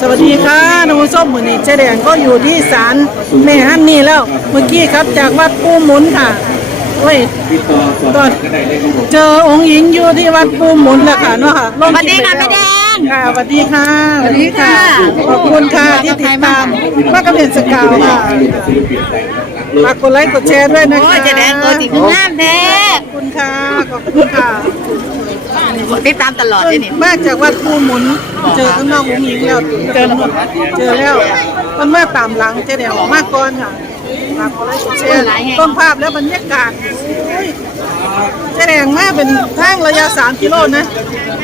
สวัสดีค่ะน้องผู้ชมมือนี้เจ๊แดงก็อยู่ที่ศาลแม่ฮันนี่แล้ว เมื่อกี้ครับจากวัดปูหมุนค่ะโอ้ยตอนเจอองค์หญิงอยู่ที่วัดปูหมุนแล้วค่ะเนาะค่ะลงสวัสดีค่ะคลิปไปแม่แดงค่ะสวัสดีค่ะสวัสดีค่ะขอบคุณค่ะที่ติดตามมากระเป็นสกาวค่ะฝากกดไลค์กดแชร์ด้วยนะโอ้คะยเจะแดงตัวสีงามแท้ขอบคุณค่ะขอบคุณค่ะ ติดตามตลอดเลยนี่ มาจากวัดภูหมุน เจอข้างนอกองค์หญิงแล้วเจอหมดเจอแล้วมันมาตามหลังเจ๊เดียวมากก่อนค่ะฝากกดไลค์กดแชร์ต้นภาพและบรรยากาศโอ้ยเจ๊แดงมาเป็นทางระยะ 3 กิโลนะ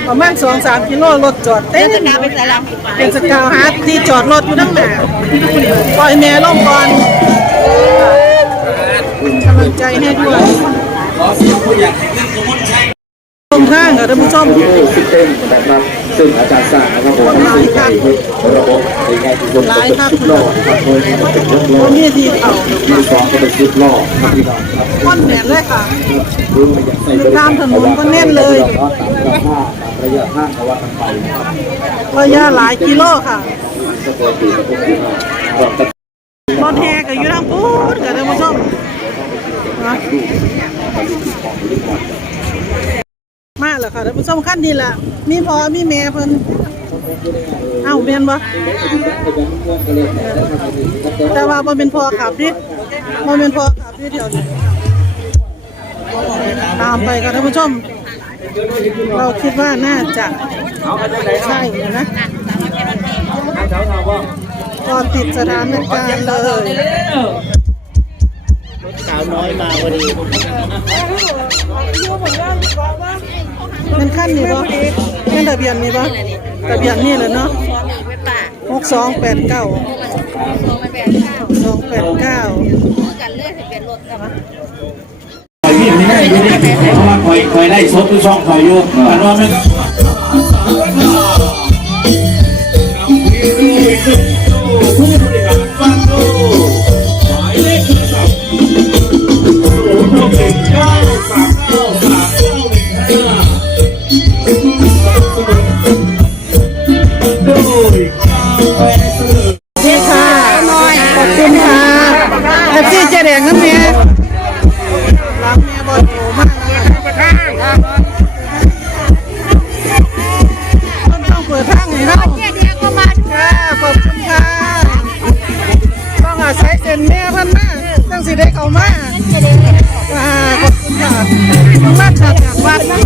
ประมาณ 2 3 กิโลรถจอดเต็เดี๋ยวมจะกลับไปใส่ลังเป็นสกาวฮาร์ดที่จอดรถอยู่ทั้งหน้าปล่อยแม่ลงก่อนกำลังใจให้ด้วยตร งข้างค่ะท่านผู้ชมซิสเต็มนะครับซึ่งอาจารย์สร้างนะครับผมซึ่งใช้ระบบในการที่ลงเป็นชุดล่อครับโดยเป็นยกล้อผมมีทีเขาที่สองก็เป็นชุดล่อครับพี่น้องครับก้อนแหนเลยค่ะตามถนนก็แน่นเลยตามระผ้าตามระยะห้างระวังกันไประยะหลายกิโลค่ะตอนรถแห่ก็อยู่ทางปูนค่ะท่านผู้ชมนะ มาแล้วค่ะท่านผู้ชมขั้นนี้แหละมีพอมีแม่เพิ่นเอ้าแม่นบ่แต่ว่าบ่เป็นพอขับดิบ่เป็นพอขับดิเดี๋ยวนี้ตามไปค่ะท่านผู้ชม เราคิดว่าน่าจะใช่นะก็ติดสถานการณ์เลย สาวน้อยมาพอดีมันขั้นนี่บ่นั่นทะเบียนนี่บ่ทะเบียนนี่แหละเนาะหกสองแปดเก้าสองแปดเก้าคอยวิ่งไม่ได้อยู่นี่เพราะว่าคอยคอยไล่ซดทุกช่องคอยอยู่อันว่ามันนี่ คุณค่ะแท็กซี่เจ๊แดงนั่นแม่รักแม่บอลโตมากต้องต้องเปิดทางให้เราเดี๋ยวก็มาค่ะขอบคุณค่ะต้องอาศัยเซ็นแม่เพันมาจังสิได้เข้ามาค่ะขอบคุณค่ะต้องมาจากจากวัดนะ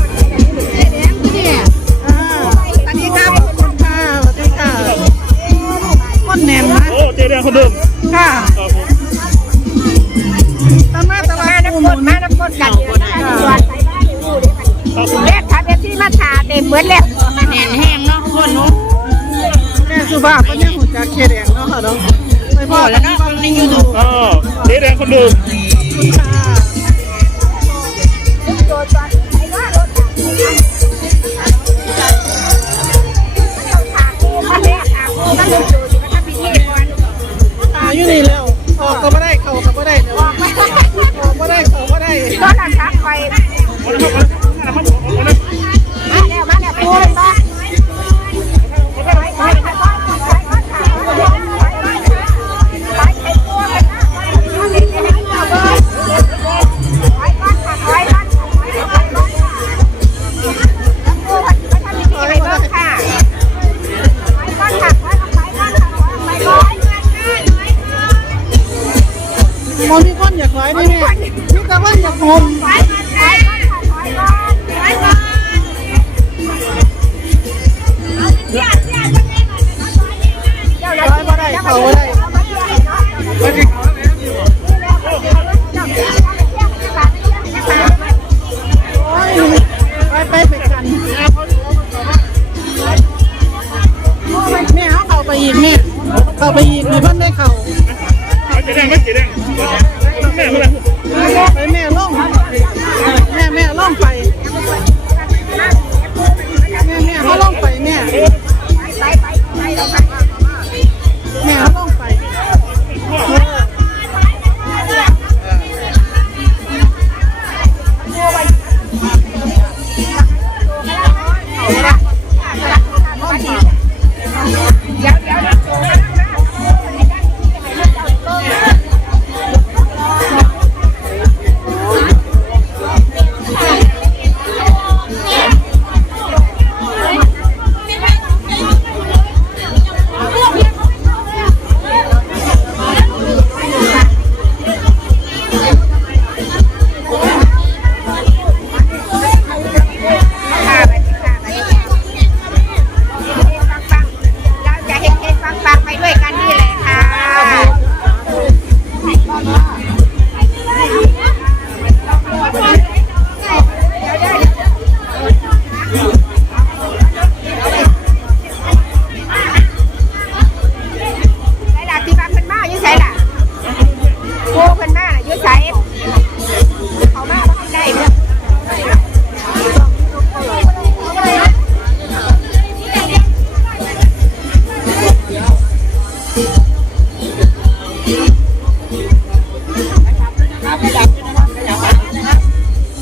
อ่าสวัสดีครับขอบคุณค่ะสวัสดีค่ะคนแน่นนะโอ้เจเดียงคนเดิม ค่ะตามาตะวันน้ำกดมาน้ำกดกันเล็กค่ะเด็กที่มาทาเต็มเหมือนแล้วแน่นแห้งเนาะคนนู้แม่สุภาพก็ยังหุ่นจากเคแดงเนาะค่ะเนาะไปพ่อแล้วเนาะในยูทูบอ๋อเจเดียงคนดู นอยากไว้นี่แม่มีแต่ว่าอยากหมไว้ไม่ได้เข้าไม่ได้โอ้ยไปไปไปกันแม่เขาเข้าไปอีกแม่เข้าไปอีกมีเพิ่นได้เข้าเจเดียงไมเจเดียง แม่มาเลย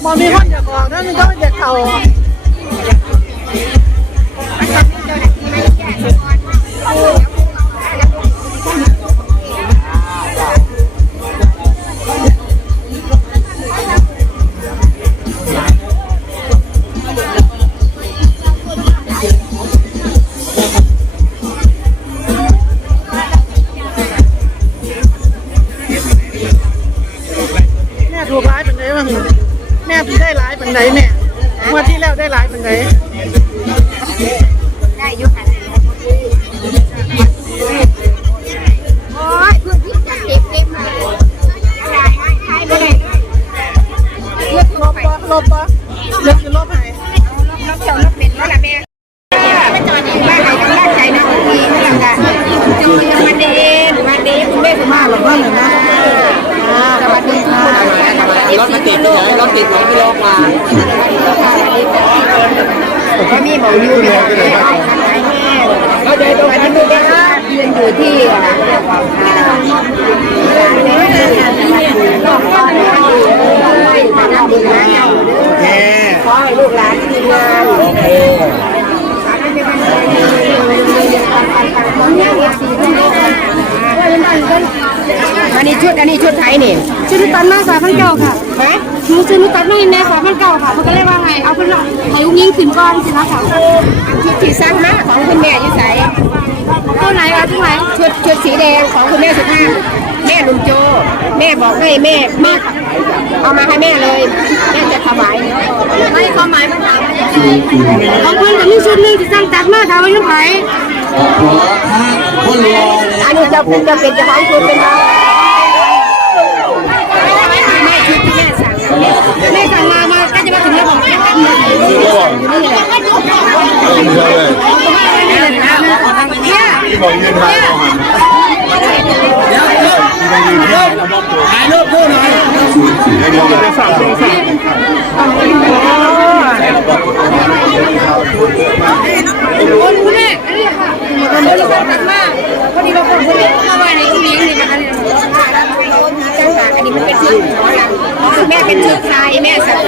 มอมีคนอยากออกแล้วมันต้องเด็กเข่า เป็นไหนแม่งวดที่แล้วได้หลายเป็นไหนได้อยู่ค่ะโอ้ยเพื่อนที่จะเก็บเต็มเลยให้ใครไม่ได้ลบปะลบปะเล็กจะลบให้ รถมันติดที่ไหนรถติดของพี่โลกมาก็มีบอกอยู่เนี่ยก็เดินตรงนี้ดูนะคะยืนอยู่ที่ขอให้ลูกหลานทีงานโอเคอันนี้ ชุดอันนี้ชุดไทยนี่ชื่อนุตันมาสายพันเก่าค่ะฮะหนูชื่อนุตันไม่แน่สายพันเก่าค่ะมันก็เลยว่าไง เอาเป็นว่าให้อุ้งยิงขึ้นก่อนสินะคะชุดที่สร้างมาของคุณแม่ยิ่ใสตัวไหนเอาตัวไหนชุดชุดสีแดงของคุณแม่สุภาพแม่ลุงโจ แม่บอกให้แม่แม่เอามาให้แม่เลย แม่จะถวายไม่ความหมายมันถามของเพื่อนกับมีชุดหนึ่งที่สั่งจัดมาถามว่ายังไง ขอทางคนรอเลยอันนี้จะเป็นจะเป็นเจ้าของชุดเป็นบ้าแม่ชุดที่แม่สั่งแม่สั่งมามาก็จะมาถึงแล้วบอกถ่ายรูปคู่หน่อยจะสามตรงสามคนคุณแม่อันนี้ค่ะคนที่สั่งจัด มาพอดีเราคนคนนี้มาไว้ในอุ้งยิงนี่นะคะจังหวะอันนี้มันเป็นชุดของเราของแม่เป็นชื่อไทยแม่สั่ง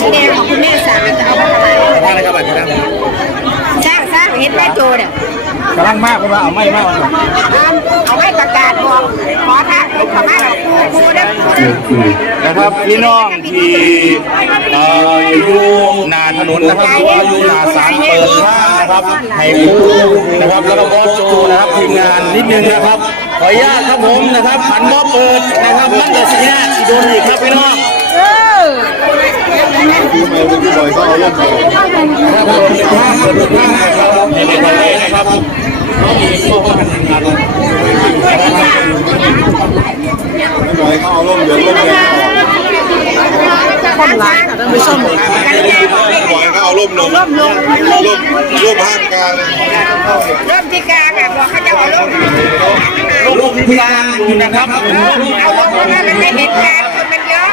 สีแดงของคุณแม่สั่งจะเอามาถวายอะไรครับบัตรครับสร้างสร้างเห็นแม่โจเนี่ย กำลังมากเพราะว่าเอาไม่มากเอาไว้ประกาศบอกขอทางลูกขม่าเราคูคูได้นะครับพี่น้องที่อยู่นาถนนนะครับหรือว่าอยู่นาสารเปิดห้างนะครับให้คูนะครับแล้วก็บอสโจนะครับทีมงานนิดนึงนะครับขออนุญาตครับผมนะครับหันมอบเปิดนะครับมันจะเสียอีโดนอีกครับพี่น้องครับผมเป็นห้างเปิดห้างนะ ครับในในวันนี้นะครับน้องมีข้อความกันงานคนหลายค่ะท่านผู้ชมปล่อยเขาเอาร่มลงร่มลงร่มร่มห้ามกลางเลยร่มที่กลางอะบอกเขาจะเอาลงลูกที่กลางนะครับเอาลงเพราะว่ามันไม่เห็นกลางคนมันเยอะ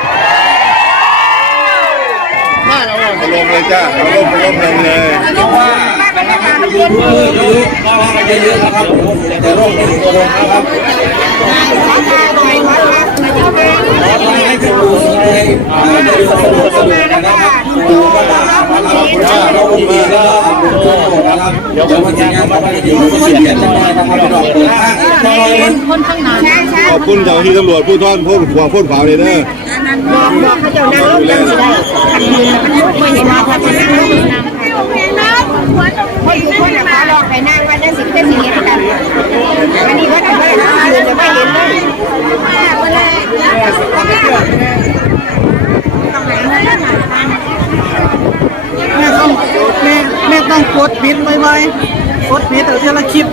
เอาลงเลยจ้าเอาร่มเอาร่มลงเลยเพราะว่านะครับยูทูบเบอร์เยอะก็มาเยอะๆนะครับแต่โรคไม่ถึงตัวลงนะครับขอทางให้คุณดูในในสมุดสมุดนะครับดูก็ได้นะครับขอบคุณมาขอบคุณมากแล้วขอบคุณทุกคนนะครับเดี๋ยวผมจะงานมาให้ดีผมจะเขียนจะได้นะครับดอกเปิดห้างซอยใช่ใช่ขอบคุณเจ้าหน้าที่ตำรวจผู้ท่อนผู้ขวางพ้นขวางเลยเด้อ บอกบอกเขาเจ้านั่งร่มยังสิได้ขันมือมันไม่เห็นว่าเขาจะนั่งร่มนั่งคนทุกคนนะขอลองไปนั่งว่าได้สิได้สิเห็นกันอันนี้ก็ทำให้เราจะไม่เห็นเลย แม่ต้องแม่แม่ต้องกดปิดไว้ไว้กดปิดเอาเท่าละคลิป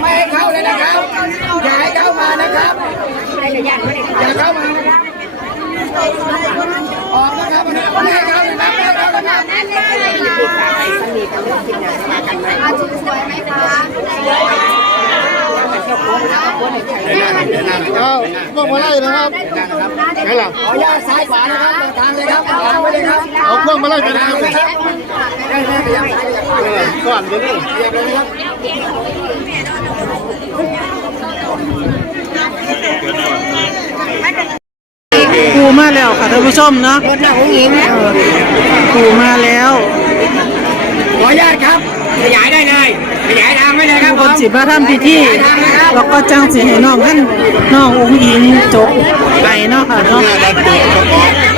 ไม่ให้เข้าเลยนะครับอย่าให้เข้ามานะครับอย่าเข้ามานะครับ ออกนะครับไม่ให้เข้านะครับไม่ให้เข้นะครับพวกมาไล่นะครับไงล่ะขออนุญาตซ้ายขวานะครับเดินทางเลยครับวางไว้เลยครับเอาพวกมาไล่ไปนะครับได้ไหมขยับซ้ายขยับขวาก่อนเดี๋ยวนี้ขยับเลยนะครับครู มาแล้วค่ะท่านผู้ชมเนาะรถหน้าของหญิงนะครูมาแล้วขออนุญาตครับ ขยายได้เลย ขยายทางไว้เลยคครูรับคนสิมาทำพิธีแล้วก็จ้างสิให้น้องท่านน้ององค์หญิงจบไปเนาะค่ะเนาะดันตัวกระป๋องค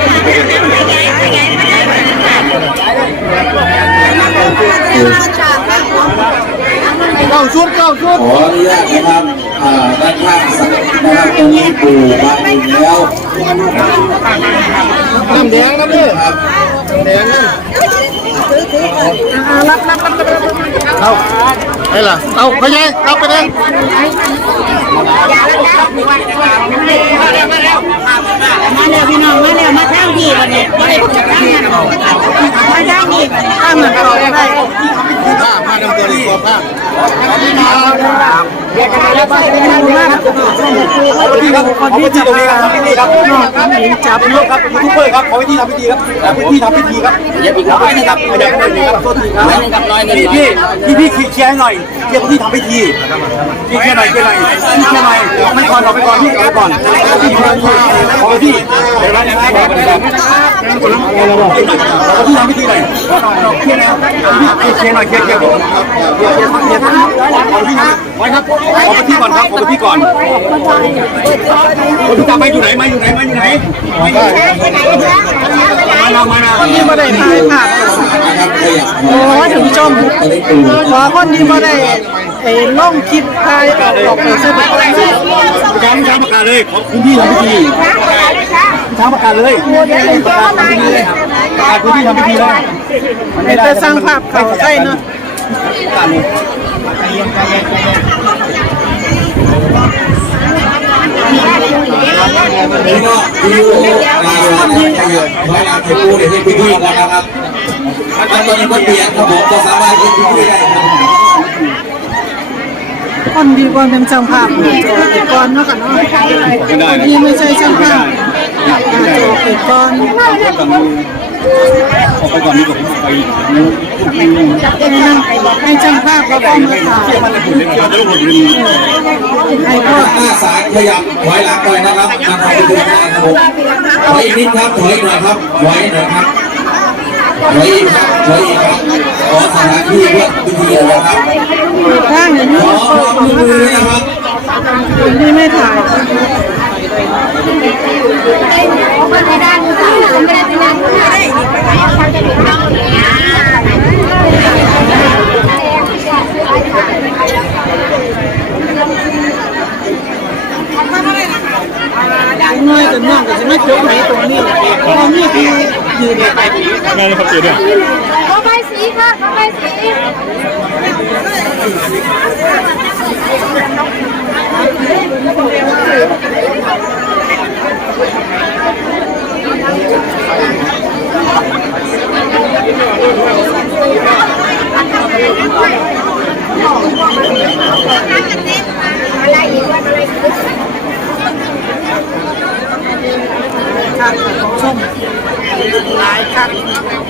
เก้าชุดเก้าชุดขออนุญาตนะครับอ่า ด้านข้างสักนะครับตรงนี้ปู่มาอีกแล้วน้ำแดงน้ำเนี่ยครับแดงนั่นรับรับรับรับเอาไอ้ล่ะเอาไปไงรับไปเลยมาแล้วพี่น้องมาแล้วมาทางพี่วันนี้มาเลยมาทางนี้มาทางนี้ข้ามเหมือนเขาได้ผ้าผ้าดำตัวนี้ตัวผ้าคนที่จะพาน้องหญิงจับนกครับยูทูบเบอร์ครับขอวิธีทำพิธีครับวิธีทำพิธีครับอย่าอีกครับไม่ครับอย่าไปเลยครับโทษทีครับพี่พี่พี่พี่เคลียร์ให้หน่อยเคลียร์วิธีทำพิธีพี่เคลียร์หน่อยเคลียร์หน่อยพี่เคลียร์หน่อยออกไปก่อนออกไปก่อนพี่ออกไปก่อนพี่ขอพี่เดี๋ยวนะเดี๋ยวนะเดี๋ยวนะขอพี่ทำพิธีหน่อยเคลียร์นะพี่เคลียร์หน่อยเคลียร์เคลียร์เคลียร์เคลียร์เคลียร์ขอพี่ครับไว้ครับขอพิธีก่อนครับขอพิธีก่อนคนที่จับไปอยู่ไหนมาอยู่ไหนมาอยู่ไหนมาอยู่ไหนมามามาคนที่บ่ได้ถ่ายภาพนะครับขยับโอ้ถึงชมจะได้ปู่ขอคนที่บ่ได้ไอ้ล่องคลิปถ่ายออกออกไปใช่ไหมช้างช้างประกาศเลยขอคุณพี่ทำพิธี ช้างประกาศเลยประกาศคุณพี่ทำพิธีเลยไอ้แต่สร้างภาพเขาใกล้เนาะประกาศเลยนี่ก็ดูมาแล้วขยับไว้ลาเทปูเดี๋ยให้พิธีก่นนะครับขั้นตอนนี้ก็เปลี่ยนครับผมก็สามารถขึ้นพิธีได้คนดีกว่าเป็นช่างภาพก่อนเนาะกันเนาะคนที่ไม่ใช่ช่างภาพ โจไปก่อนออกไปก่อนดีกว่าไปให้นั่งให้ช่างภาพเขาต้องมาถ่ายมันจะหุ่นเล่นกันจะหุ่นเล่นให้พ่อหน้าศาลขยับถอยหลังหน่อยนะครับนำไปดูนะครับผมถอยอีกนิดครับถอยหน่อยครับถอยหน่อยครับถอยอีกครับถอยอีกครับขอสถานที่เพื่อพิธีนะครับเปิดข้างอย่างนี้ขอความร่วมมือนะครับคนที่ไม่ถ่าย ไม่ได้ไม่ได้ไม่ได้ไม่ได้น้อยจนน้องก็จะไม่จบไหนตรงนี้เพราะนี่คือยืนไปงานครับเจ๊ด้วยขอใบสีค่ะขอใบสี อะไรอีกวันอะไรค่ะชมหลายคัก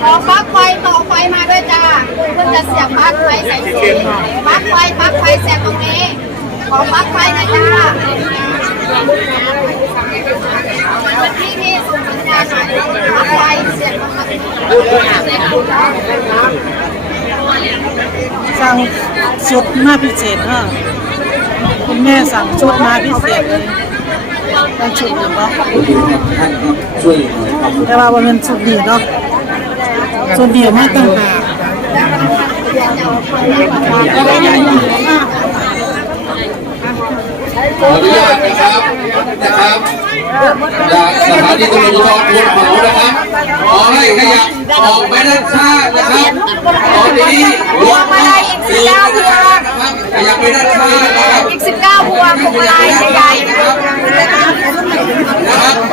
ขอปลั๊กไฟต่อไฟมาด้วยจ้าเพื่อจะเสียบปลั๊กไฟใส่สีปลั๊กไฟปลั๊กไฟเสียบตรงนี้ ขอปลั๊กไฟนะจ้า ส่งสัญญาณหน่อยปลั๊กไฟเสียบตรงนี้สั่งชุดมาพิเศษเนาะคุณแม่สั่งชุดมาพิเศษเลยเป็นชุดหนึ่งเนาะโอเคครับท่านครับช่วยหน่อยครับแต่ว่ามันเป็นชุดนี้เนาะชุดเดียวไม่ต้องหา ออนุญาตนะครับนะครับจากสถานีตำรวจภูธรพวนเขานะครับขอให้ขยับออกไปด้านข้างนะครับตอนนี้รถสี่นะครับขยับไปด้านข้างนะครับอีก19พวงพวงมาลัยใหญ่ๆนะครับ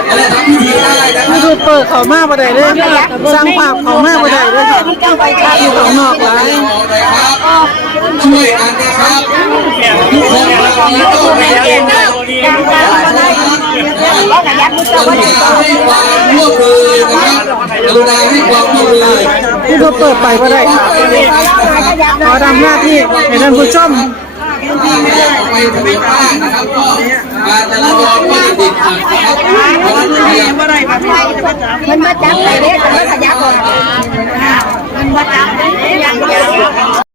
อะไรทำพิธีได้นะคยูรับทูบเบอร์เขามาบ่ได้เลยสร้างภาพเขามาบ่ได้เลยค่ะอยู่ข้างนอกหลาย แล้วแต่ยัมุกจ้ว่วมมืครับคือที่เขาเปิดไปก็ได้ขอทำหน้าที่ให้ท่านผู้ชมไม่ได้ไปทไมบ้านม่ได้บเพรเนี่ยมันไขยับก่อนมันมาจับาดี